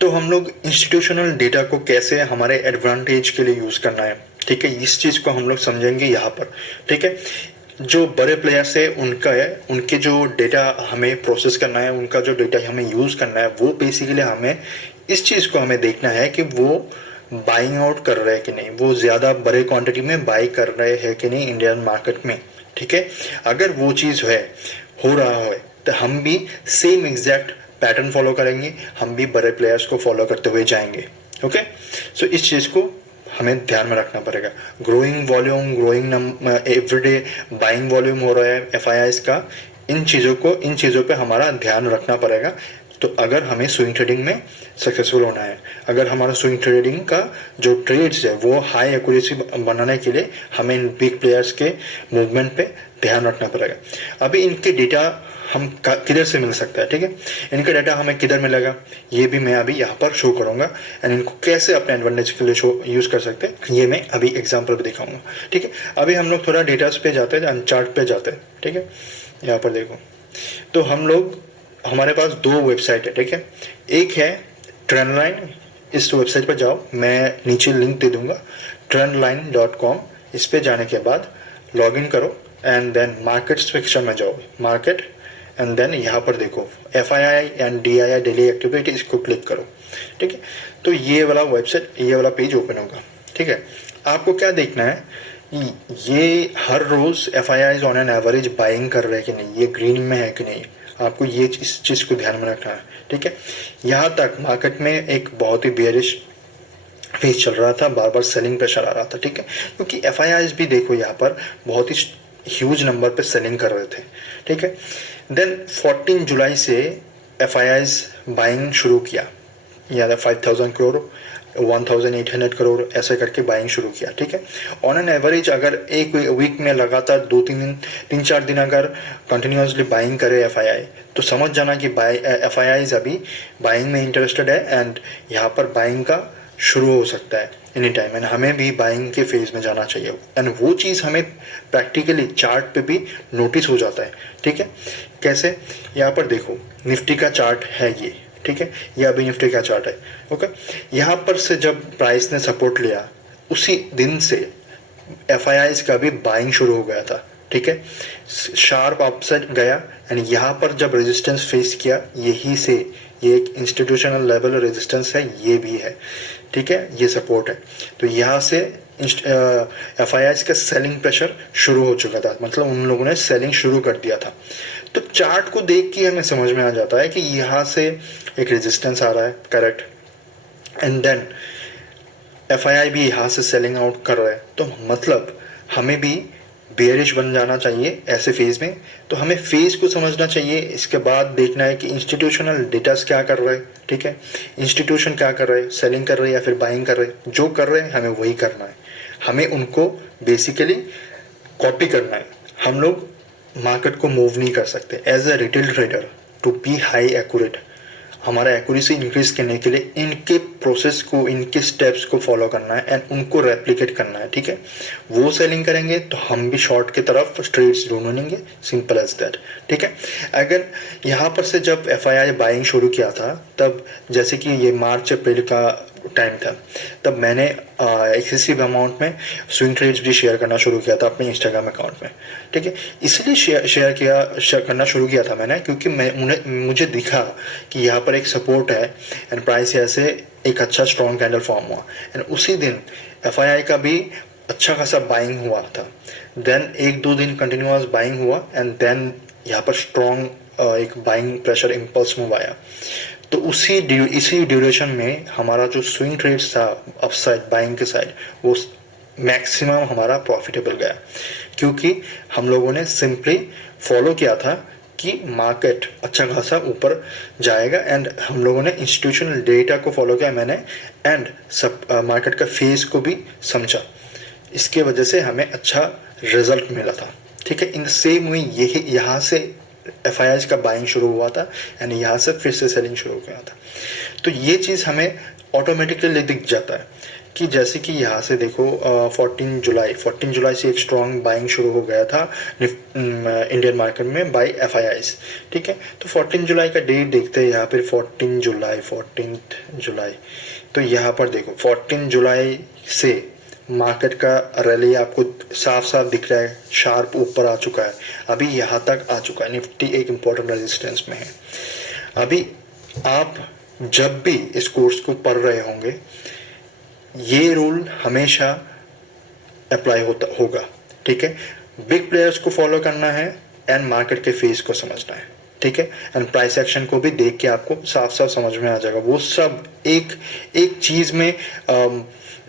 तो हम लोग इंस्टीट्यूशनल डेटा को कैसे हमारे एडवांटेज के लिए यूज़ करना है, ठीक है, इस चीज़ को हम लोग समझेंगे यहाँ पर, ठीक है। जो बड़े प्लेयर्स है उनका है, उनके जो डेटा हमें प्रोसेस करना है, उनका जो डेटा हमें यूज़ करना है, वो बेसिकली हमें इस चीज़ को हमें देखना है कि वो बाइंग आउट कर रहे हैं कि नहीं, वो ज़्यादा बड़े क्वांटिटी में बाई कर रहे हैं कि नहीं इंडियन मार्केट में, ठीक है। अगर वो चीज़ है, हो रहा है, तो हम भी सेम एग्जैक्ट पैटर्न फॉलो करेंगे, हम भी बड़े प्लेयर्स को फॉलो करते हुए जाएंगे, ओके। सो इस चीज़ को हमें ध्यान में रखना पड़ेगा। Growing volume, growing everyday buying volume हो रहा है एफआईआईज का, इन चीज़ों पे हमारा ध्यान रखना पड़ेगा। तो अगर हमें स्विंग ट्रेडिंग में सक्सेसफुल होना है, अगर हमारा स्विंग ट्रेडिंग का जो ट्रेड्स है वो हाई एक्यूरेसी बनाने के लिए हमें इन बिग प्लेयर्स के मूवमेंट पे ध्यान रखना पड़ेगा। अभी इनके डेटा हम किधर से मिल सकता है, ठीक है, इनका डाटा हमें किधर मिलेगा, ये भी मैं अभी यहाँ पर शो करूँगा, एंड इनको कैसे अपने एडवांटेज के लिए शो यूज़ कर सकते हैं ये मैं अभी एग्जाम्पल भी दिखाऊंगा, ठीक है। अभी हम लोग थोड़ा डेटास पे जाते हैं, चार्ट पे जाते हैं, ठीक है। यहाँ पर देखो, तो हम लोग, हमारे पास दो वेबसाइट है, ठीक है। एक है ट्रेंडलाइन, इस वेबसाइट पर जाओ, मैं नीचे लिंक दे दूंगा, trendline.com। इस पे जाने के बाद लॉगिन करो एंड देन मार्केट सेक्शन में जाओ, मार्केट, एंड देन यहाँ पर देखो FII and DII daily activity, इसको क्लिक करो, ठीक है। तो ये वाला वेबसाइट, ये वाला पेज ओपन होगा, ठीक है। आपको क्या देखना है, ये हर रोज FIIs on an average buying कर रहे हैं कि नहीं, ये ग्रीन में है कि नहीं, आपको ये इस चीज़ को ध्यान में रखना है, ठीक है। यहाँ तक मार्केट में एक बहुत ही बेयरिश फेज चल रहा था, बार बार सेलिंग प्रेशर आ रहा था, ठीक है, क्योंकि FIIs भी देखो यहाँ पर बहुत ही ह्यूज नंबर पे सेलिंग कर रहे थे, ठीक है। देन 14 जुलाई से FIIs बाइंग शुरू किया, या 5000 करोड़, 1800 करोड़ ऐसे करके बाइंग शुरू किया, ठीक है। ऑन एन एवरेज अगर एक वीक में लगातार 3-4 दिन अगर कंटिन्यूसली बाइंग करे FII, तो समझ जाना कि FIIs अभी बाइंग में इंटरेस्टेड है, एंड यहाँ पर बाइंग का शुरू हो सकता है एनी टाइम, एंड हमें भी बाइंग के फेज में जाना चाहिए, एंड वो चीज़ हमें प्रैक्टिकली चार्ट पे भी नोटिस हो जाता है, ठीक है। कैसे, यहाँ पर देखो निफ्टी का चार्ट है ये, ठीक है, ये अभी निफ्टी का चार्ट है, ओके। यहाँ पर से जब प्राइस ने सपोर्ट लिया, उसी दिन से FIIs का भी बाइंग शुरू हो गया था, ठीक है। शार्प अपसाइड गया, एंड यहाँ पर जब रेजिस्टेंस फेस किया, यही से ये एक इंस्टीट्यूशनल लेवल रेजिस्टेंस है, ये भी है, ठीक है, ये सपोर्ट है। तो यहाँ से FIIs का सेलिंग प्रेशर शुरू हो चुका था, मतलब उन लोगों ने सेलिंग शुरू कर दिया था। तो चार्ट को देख के हमें समझ में आ जाता है कि यहाँ से एक रेजिस्टेंस आ रहा है, करेक्ट, एंड देन FII भी यहाँ से सेलिंग आउट कर रहा है, तो मतलब हमें भी बेयरिश बन जाना चाहिए ऐसे फेज में। तो हमें फेज को समझना चाहिए, इसके बाद देखना है कि इंस्टीट्यूशनल डेटास क्या कर रहे हैं, ठीक है, इंस्टीट्यूशन क्या कर रहे हैं, सेलिंग कर रहे हैं या फिर बाइंग कर रहे हैं, जो कर रहे हैं हमें वही करना है, हमें उनको बेसिकली कॉपी करना है। हम लोग मार्केट को मूव नहीं कर सकते as a retail trader, to be high accurate, हमारा एक्यूरेसी इंक्रीज करने के लिए इनके प्रोसेस को, इनके स्टेप्स को फॉलो करना है, एंड उनको रेप्लिकेट करना है, ठीक है। वो सेलिंग करेंगे तो हम भी शॉर्ट की तरफ ट्रेड्स ढूंढेंगे, सिंपल एज दैट, ठीक है। अगर यहाँ पर से जब FII बाइंग शुरू किया था, तब जैसे कि ये मार्च अप्रैल का टाइम था, तब मैंने एक्सेसिव अमाउंट में स्विंग ट्रेड्स भी शेयर करना शुरू किया था अपने इंस्टाग्राम अकाउंट में, ठीक है। इसलिए शेयर करना शुरू किया था मैंने, क्योंकि मुझे दिखा कि यहाँ पर एक सपोर्ट है, एंड प्राइस ऐसे एक अच्छा स्ट्रॉन्ग कैंडल फॉर्म हुआ, एंड उसी दिन FII का भी अच्छा खासा बाइंग हुआ था। देन 1-2 दिन कंटिन्यूस बाइंग हुआ, एंड देन यहाँ पर स्ट्रॉन्ग एक बाइंग प्रेशर इम्पल्स मूव आया। तो इसी ड्यूरेशन में हमारा जो स्विंग ट्रेड्स था अपसाइड बाइंग के साइड, वो मैक्सिमम हमारा प्रॉफिटेबल गया, क्योंकि हम लोगों ने सिंपली फॉलो किया था कि मार्केट अच्छा खासा ऊपर जाएगा, एंड हम लोगों ने इंस्टीट्यूशनल डेटा को फॉलो किया मैंने, एंड सब मार्केट का फेस को भी समझा, इसके वजह से हमें अच्छा रिजल्ट मिला था, ठीक है। इन सेम वे यही यहाँ से FIIs का बाइंग शुरू हुआ था, एंड यहाँ से फिर से सेलिंग शुरू किया था। तो ये चीज़ हमें ऑटोमेटिकली दिख जाता है कि जैसे कि यहाँ से देखो 14 जुलाई से एक स्ट्रॉन्ग बाइंग शुरू हो गया था इंडियन मार्केट में बाय एफआईआईज, ठीक है। तो 14 जुलाई का डेट देखते हैं यहाँ पर, 14 जुलाई। तो यहाँ पर देखो 14 जुलाई से मार्केट का रैली आपको साफ साफ दिख रहा है, शार्प ऊपर आ चुका है, अभी यहाँ तक आ चुका है। निफ्टी एक इम्पोर्टेंट रेजिस्टेंस में है। अभी आप जब भी इस कोर्स को पढ़ रहे होंगे, ये रूल हमेशा अप्लाई होगा, ठीक है। बिग प्लेयर्स को फॉलो करना है एंड मार्केट के फेस को समझना है, ठीक है। एंड प्राइस एक्शन को भी देख के आपको साफ साफ समझ में आ जाएगा। वो सब एक चीज में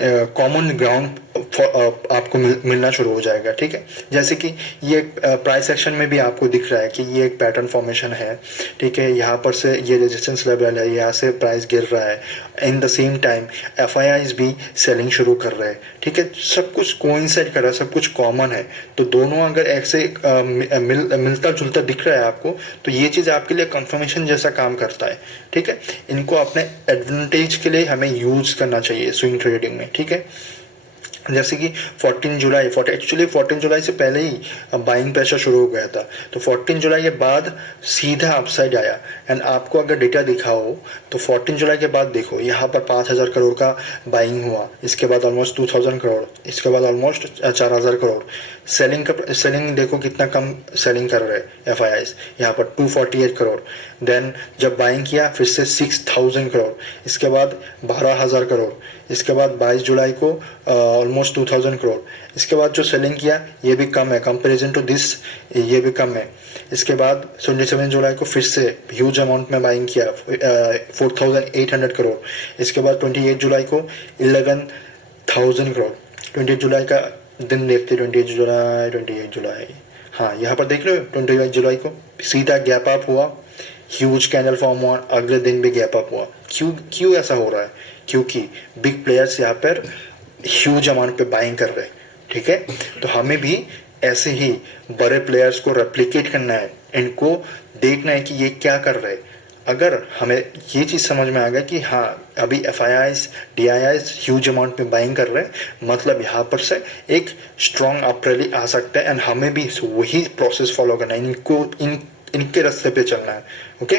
कॉमन ग्राउंड आपको मिलना शुरू हो जाएगा, ठीक है। जैसे कि ये प्राइस एक्शन में भी आपको दिख रहा है कि ये एक पैटर्न फॉर्मेशन है, ठीक है। यहाँ पर से ये रेजिस्टेंस लेवल है, यहाँ से प्राइस गिर रहा है। In the same time FIIs भी सेलिंग शुरू कर रहे हैं, ठीक है। सब कुछ कोइंसाइड कर रहा है, सब कुछ कॉमन है। तो दोनों अगर ऐसे मिलता जुलता दिख रहा है आपको, तो ये चीज़ आपके लिए कंफर्मेशन जैसा काम करता है, ठीक है। इनको अपने एडवांटेज के लिए हमें यूज करना चाहिए स्विंग ट्रेडिंग में, ठीक है। जैसे कि 14 जुलाई से पहले ही बाइंग प्रेशर शुरू हो गया था। तो 14 जुलाई के बाद सीधा अपसाइड आया। एंड आपको अगर डेटा दिखा हो तो 14 जुलाई के बाद देखो, यहाँ पर 5,000 करोड़ का बाइंग हुआ, इसके बाद ऑलमोस्ट 2,000 करोड़, इसके बाद ऑलमोस्ट 4,000 करोड़। सेलिंग देखो कितना कम सेलिंग कर रहे हैं एफआईआईज, यहाँ पर 248 करोड़। देन जब बाइंग किया फिर से 6,000 करोड़, इसके बाद 12,000 करोड़, इसके बाद 22 जुलाई को ऑलमोस्ट 2,000 करोड़। इसके बाद जो सेलिंग किया ये भी कम है, कंपैरिजन टू दिस ये भी कम है। इसके बाद 27 जुलाई को फिर से ह्यूज अमाउंट में बाइंग किया, 4,800 करोड़। इसके बाद 28 जुलाई को 11,000 करोड़। 28 जुलाई का दिन देखते, 28 जुलाई, हाँ यहाँ पर देख लो 28 जुलाई को सीधा गैप अप हुआ, ह्यूज कैंडल फॉर्म हुआ, अगले दिन भी गैप अप हुआ। क्यों ऐसा हो रहा है? क्योंकि बिग प्लेयर्स यहाँ पर ह्यूज अमाउंट पे बाइंग कर रहे हैं, ठीक है। तो हमें भी ऐसे ही बड़े प्लेयर्स को रेप्लिकेट करना है, इनको देखना है कि ये क्या कर रहे हैं। अगर हमें ये चीज़ समझ में आ गया कि हाँ अभी एफआईआईज डीआईआईज ह्यूज अमाउंट में बाइंग कर रहे हैं, मतलब यहाँ पर से एक स्ट्रॉन्ग अप रैली आ सकता है एंड हमें भी वही प्रोसेस फॉलो करना है, इनके रास्ते पे चलना है, ओके।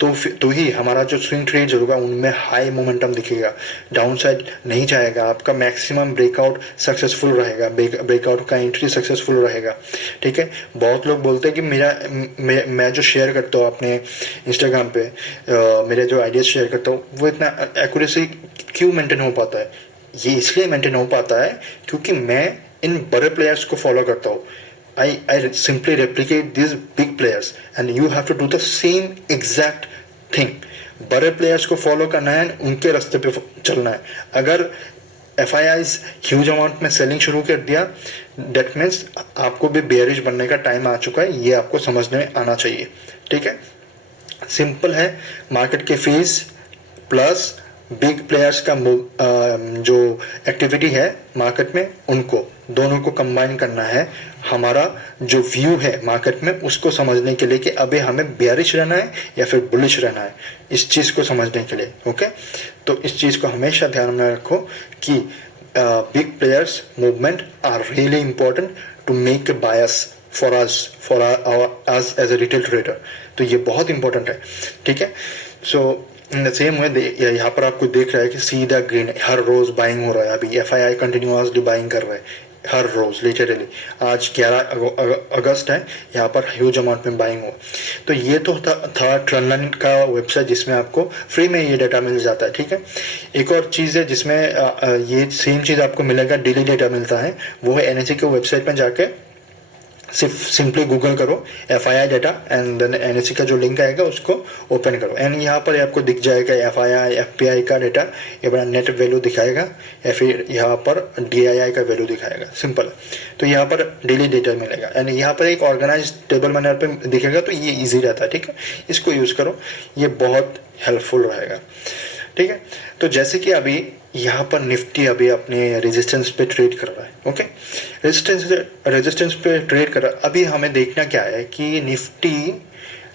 तो ही हमारा जो स्विंग ट्रेड होगा उनमें हाई मोमेंटम दिखेगा, डाउन साइड नहीं जाएगा, आपका मैक्सिमम ब्रेकआउट सक्सेसफुल रहेगा, ब्रेकआउट का एंट्री सक्सेसफुल रहेगा, ठीक है। बहुत लोग बोलते हैं कि मैं जो शेयर करता हूँ अपने इंस्टाग्राम पे, मेरे जो आइडियाज शेयर करता हूँ वो इतना एक्यूरेसी क्यों मेंटेन हो पाता है? ये इसलिए मेंटेन हो पाता है क्योंकि मैं इन बड़े प्लेयर्स को फॉलो करता हूँ। I simply replicate these big players and you have to do the same exact thing. बड़े प्लेयर्स को फॉलो करना है, उनके रास्ते पे चलना है। अगर एफआईआईज ह्यूज अमाउंट में सेलिंग शुरू कर दिया, दैट मीन्स आपको भी बेयरिश बनने का टाइम आ चुका है, ये आपको समझने में आना चाहिए, ठीक है। सिंपल है, मार्केट के फीस प्लस बिग प्लेयर्स का जो एक्टिविटी है मार्केट में, उनको दोनों को कंबाइन करना है। हमारा जो व्यू है मार्केट में उसको समझने के लिए कि अभी हमें बेयरिश रहना है या फिर बुलिश रहना है, इस चीज़ को समझने के लिए, ओके। तो इस चीज़ को हमेशा ध्यान में रखो कि big players movement are really important to make a bias for us as a retail trader. तो ये बहुत इंपॉर्टेंट है, ठीक है। सो इन द सेम वे यहाँ पर आपको देख रहा है कि सीधा ग्रीन हर रोज बाइंग हो रहा है। अभी एफआईआई कंटिन्यूअसली बाइंग कर रहा है हर रोज, लिटरली। आज 11 अगस्त है, यहाँ पर ह्यूज अमाउंट में बाइंग हो। तो ये तो था ट्रेंडलाइन का वेबसाइट जिसमें आपको फ्री में ये डाटा मिल जाता है, ठीक है। एक और चीज़ है जिसमें ये सेम चीज़ आपको मिलेगा, डेली डेटा मिलता है, वो है एनएससी के वेबसाइट में जाके सिर्फ सिंपली गूगल करो FII data and then NSC का जो लिंक आएगा उसको ओपन करो एंड यहाँ पर आपको दिख जाएगा एफआईआई एफपीआई का डाटा, ये बड़ा नेट वैल्यू दिखाएगा या फिर यहाँ पर डीआईआई का वैल्यू दिखाएगा, सिंपल। तो यहाँ पर डेली डेटा मिलेगा एंड यहाँ पर एक ऑर्गेनाइज टेबल मैनर पे दिखेगा, तो ये ईजी रहता है, ठीक है। इसको यूज़ करो, ये बहुत हेल्पफुल रहेगा, ठीक है। तो जैसे कि अभी यहाँ पर निफ्टी अभी अपने रेजिस्टेंस पे ट्रेड कर रहा है, ओके। रेजिस्टेंस पे ट्रेड कर रहा है। अभी हमें देखना क्या है कि निफ्टी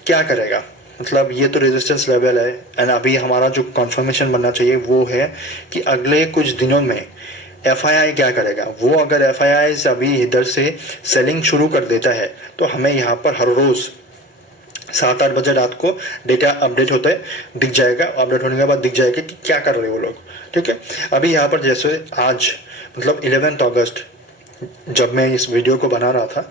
क्या करेगा, मतलब ये तो रेजिस्टेंस लेवल है, एंड अभी हमारा जो कंफर्मेशन बनना चाहिए वो है कि अगले कुछ दिनों में FII क्या करेगा। वो अगर FII अभी इधर से सेलिंग शुरू कर देता है तो हमें यहाँ पर हर रोज़ 7-8 बजे रात को डेटा अपडेट होता है, दिख जाएगा। अपडेट होने के बाद दिख जाएगा कि क्या कर रहे हैं वो लोग, ठीक है। अभी यहाँ पर जैसे आज मतलब 11 अगस्त जब मैं इस वीडियो को बना रहा था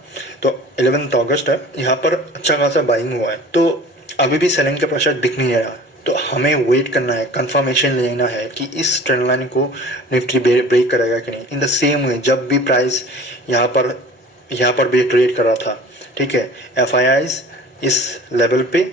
तो 11 अगस्त है, यहाँ पर अच्छा खासा बाइंग हुआ है, तो अभी भी सेलिंग का प्रेशर दिख नहीं रहा। तो हमें वेट करना है, कंफर्मेशन लेना है कि इस ट्रेंड लाइन को निफ्टी ब्रेक करेगा कि नहीं। इन द सेम वे जब भी प्राइस यहाँ पर भी ट्रेड कर रहा था, ठीक है, FIIs इस लेवल पे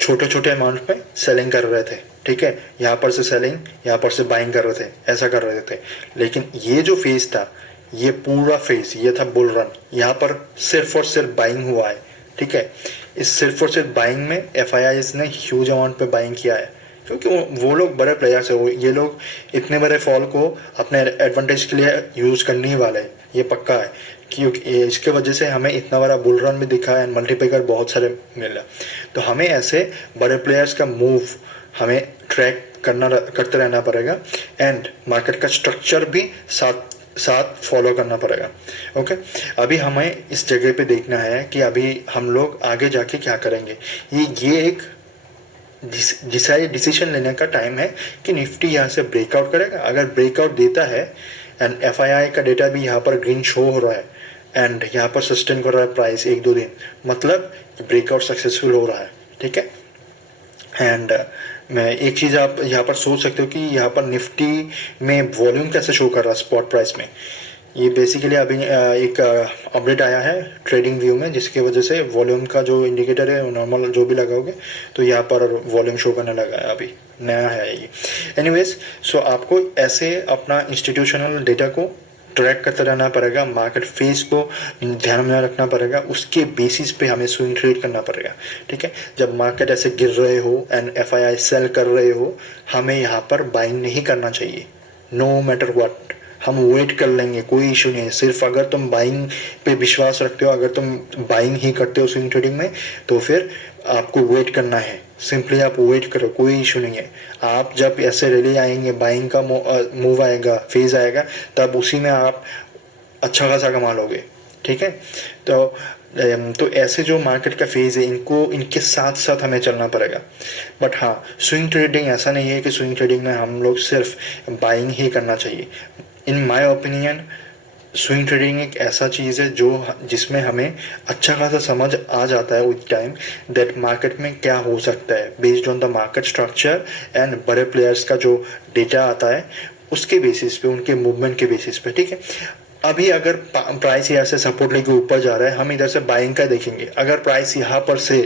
छोटे छोटे अमाउंट में सेलिंग कर रहे थे, ठीक है, यहाँ पर से सेलिंग, यहाँ पर से बाइंग कर रहे थे, ऐसा कर रहे थे। लेकिन ये जो फेज था, ये पूरा फेज ये था बुल रन, यहाँ पर सिर्फ और सिर्फ बाइंग हुआ है, ठीक है। इस सिर्फ और सिर्फ बाइंग में FIIs ने ह्यूज अमाउंट पे बाइंग किया है, क्योंकि वो लोग बड़े प्लेयर्स है। ये लोग इतने बड़े फॉल को अपने एडवांटेज के लिए यूज़ करने ही वाले हैं, ये पक्का है, क्योंकि इसके वजह से हमें इतना बड़ा बुल रन भी दिखा है, मल्टीप्लिकेटर बहुत सारे मिला। तो हमें ऐसे बड़े प्लेयर्स का मूव हमें ट्रैक करते रहना पड़ेगा, एंड मार्केट का स्ट्रक्चर भी साथ फॉलो करना पड़ेगा। ओके, अभी हमें इस जगह पे देखना है कि अभी हम लोग आगे जाके क्या करेंगे। ये एक डिसीजन लेने का टाइम है कि निफ्टी यहाँ से ब्रेकआउट करेगा। अगर ब्रेकआउट देता है एंड FII का डेटा भी यहाँ पर ग्रीन शो हो रहा है एंड यहाँ पर सस्टेन कर रहा है प्राइस 1-2 दिन, मतलब ब्रेकआउट सक्सेसफुल हो रहा है, ठीक है। एंड मैं एक चीज़ आप यहाँ पर सोच सकते हो कि यहाँ पर निफ्टी में वॉल्यूम कैसे शो कर रहा है स्पॉट प्राइस में। ये बेसिकली अभी एक अपडेट आया है ट्रेडिंग व्यू में, जिसकी वजह से वॉल्यूम का जो इंडिकेटर है नॉर्मल जो भी लगाओगे तो यहाँ पर वॉल्यूम शो करने लगा है, अभी नया है ये। एनीवेज, सो आपको ऐसे अपना इंस्टीट्यूशनल डेटा को ट्रैक करते रहना पड़ेगा, मार्केट फेस को ध्यान में रखना पड़ेगा, उसके बेसिस पे हमें स्विंग ट्रेड करना पड़ेगा, ठीक है। जब मार्केट ऐसे गिर रहे हो एंड FII सेल कर रहे हो, हमें यहाँ पर बाइंग नहीं करना चाहिए, नो मैटर व्हाट। हम वेट कर लेंगे, कोई इशू नहीं है। सिर्फ अगर तुम बाइंग पे विश्वास रखते हो, अगर तुम बाइंग ही करते हो स्विंग ट्रेडिंग में, तो फिर आपको वेट करना है, सिंपली आप वेट करो, कोई इशू नहीं है। आप जब ऐसे रैली आएंगे, बाइंग का मूव आएगा, फेज आएगा, तब उसी में आप अच्छा खासा कमा लोगे, ठीक है। तो ऐसे जो मार्केट का फेज है, इनके साथ साथ हमें चलना पड़ेगा। बट हाँ, स्विंग ट्रेडिंग ऐसा नहीं है कि स्विंग ट्रेडिंग में हम लोग सिर्फ बाइंग ही करना चाहिए। In my opinion swing trading एक ऐसा चीज़ है जिसमें हमें अच्छा खासा समझ आ जाता है विद टाइम दैट मार्केट में क्या हो सकता है, based on the market structure and बड़े प्लेयर्स का जो डेटा आता है उसके बेसिस पे, उनके मूवमेंट के बेसिस पे, ठीक है। अभी अगर प्राइस यहाँ से सपोर्ट लेके ऊपर जा रहा है, हम इधर से बाइंग का देखेंगे। अगर प्राइस यहाँ पर से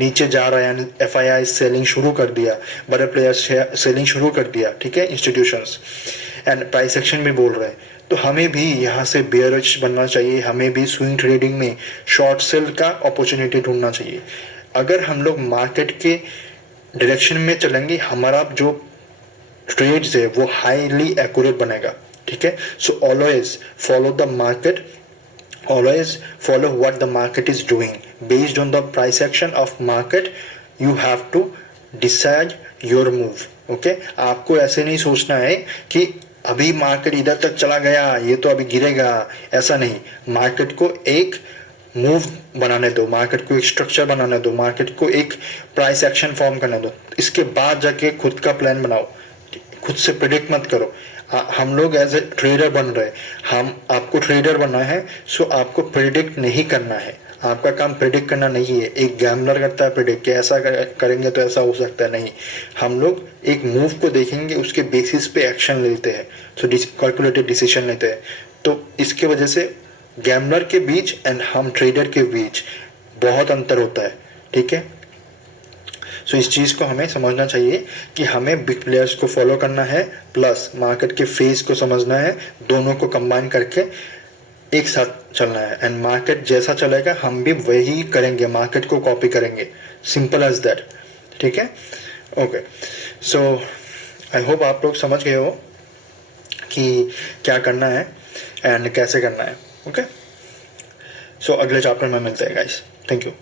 नीचे जा रहा है, FII सेलिंग शुरू कर दिया, बड़े प्लेयर्स सेलिंग शुरू कर दिया, ठीक है, इंस्टीट्यूशंस, एंड प्राइस एक्शन भी बोल रहे हैं, तो हमें भी यहाँ से बेयरिश बनना चाहिए, हमें भी स्विंग ट्रेडिंग में शॉर्ट सेल का अपॉर्चुनिटी ढूंढना चाहिए। अगर हम लोग मार्केट के डायरेक्शन में चलेंगे, हमारा जो ट्रेड्स है वो हाईली एक्यूरेट बनेगा, ठीक है। So always follow the market, always follow what the market is doing. Based on the price action of market, you have to decide your move. Okay, आपको ऐसे नहीं सोचना है कि अभी मार्केट इधर तक चला गया, ये तो अभी गिरेगा, ऐसा नहीं। मार्केट को एक मूव बनाने दो, मार्केट को एक स्ट्रक्चर बनाने दो, मार्केट को एक प्राइस एक्शन फॉर्म करने दो, इसके बाद जाके खुद का प्लान बनाओ। खुद से प्रिडिक्ट मत करो। हम लोग एज ए ट्रेडर बन रहे, हम आपको ट्रेडर बनना है, सो आपको प्रिडिक्ट नहीं करना है। आपका काम प्रिडिक्ट करना नहीं है। एक गैम्बलर करता है प्रिडिक्ट कि ऐसा करेंगे तो ऐसा हो सकता है, नहीं। हम लोग एक मूव को देखेंगे, उसके बेसिस पे एक्शन लेते हैं, तो कैलकुलेटेड डिसीजन लेते हैं। तो इसके वजह से गैम्बलर के बीच एंड हम ट्रेडर के बीच बहुत अंतर होता है, ठीक है। सो इस चीज़ को हमें समझना चाहिए कि हमें बिग प्लेयर्स को फॉलो करना है, प्लस मार्केट के फेज को समझना है, दोनों को कंबाइन करके एक साथ चलना है। एंड मार्केट जैसा चलेगा हम भी वही करेंगे, मार्केट को कॉपी करेंगे, सिंपल एज दैट, ठीक है। ओके, सो आई होप आप लोग समझ गए हो कि क्या करना है एंड कैसे करना है। ओके, सो अगले चैप्टर में मिलते हैं गाइस, थैंक यू।